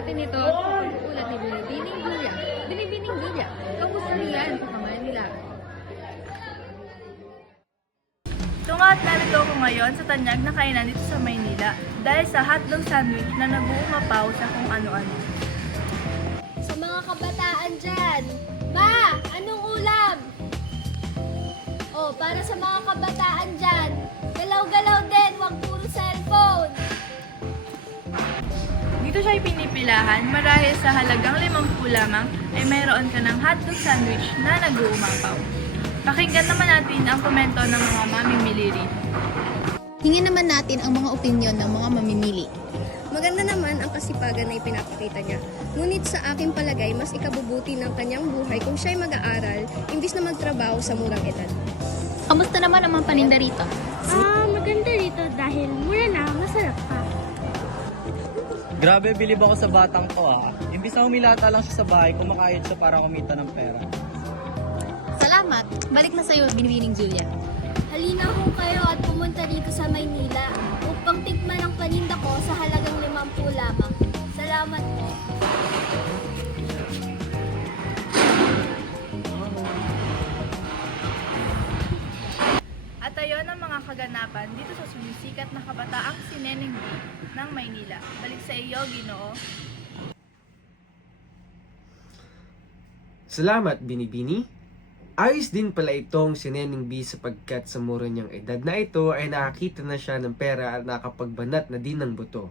natin ito sa pag-uulat ni Binibining Julia. Binibining Julia, kamusta riyan sa Manila? Tungat narito ako ngayon sa tanyag na kainan dito sa Maynila dahil sa hotdog sandwich na nag-uumapaw sa kung ano-ano. Sa mga kabataan dyan, ba, anong ulam? O, para sa mga kabataan dyan, galaw-galaw din, wag puro cellphone. Dito siya pinipilahan marahil sa halagang 50 lamang ay mayroon ka ng hotdog sandwich na nag-uumapaw. Pakinggan naman natin ang komento ng mga mamimili rito. Tingnan naman natin ang mga opinyon ng mga mamimili. Maganda naman ang kasipagan na ipinapakita niya. Ngunit sa aking palagay, mas ikabubuti ng kanyang buhay kung siya'y mag-aaral, imbis na magtrabaho sa murang edad. Kamusta naman ang mga paninda rito? Maganda dito dahil mura na, masarap pa. Grabe, bilib ako sa batang to Imbis na humilata lang siya sa bahay, kumakayod siya para kumita ng pera. Salamat! Balik na sa'yo, Binibining Julia. Halina ho kayo at pumunta dito sa Maynila upang tikman ang paninda ko sa halagang 50 lamang. Salamat po. At ayon ang mga kaganapan dito sa sumisikat na kabataang Sineneng B ng Maynila. Balik sa iyo, Ginoo. Salamat, Binibini. Ayos din pala itong si Neneng B sapagkat sa mura niyang edad na ito ay nakakita na siya ng pera at nakakapagbanat na din ng buto.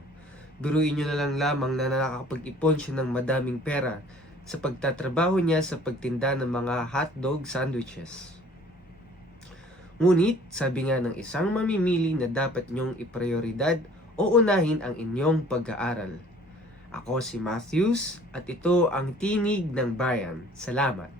Biruin niyo na lang lamang na nakakapag-ipon siya ng madaming pera sa pagtatrabaho niya sa pagtinda ng mga hotdog sandwiches. Ngunit, sabi nga ng isang mamimili na dapat niyong iprioridad o unahin ang inyong pag-aaral. Ako si Matthews at ito ang Tinig ng Bayan. Salamat!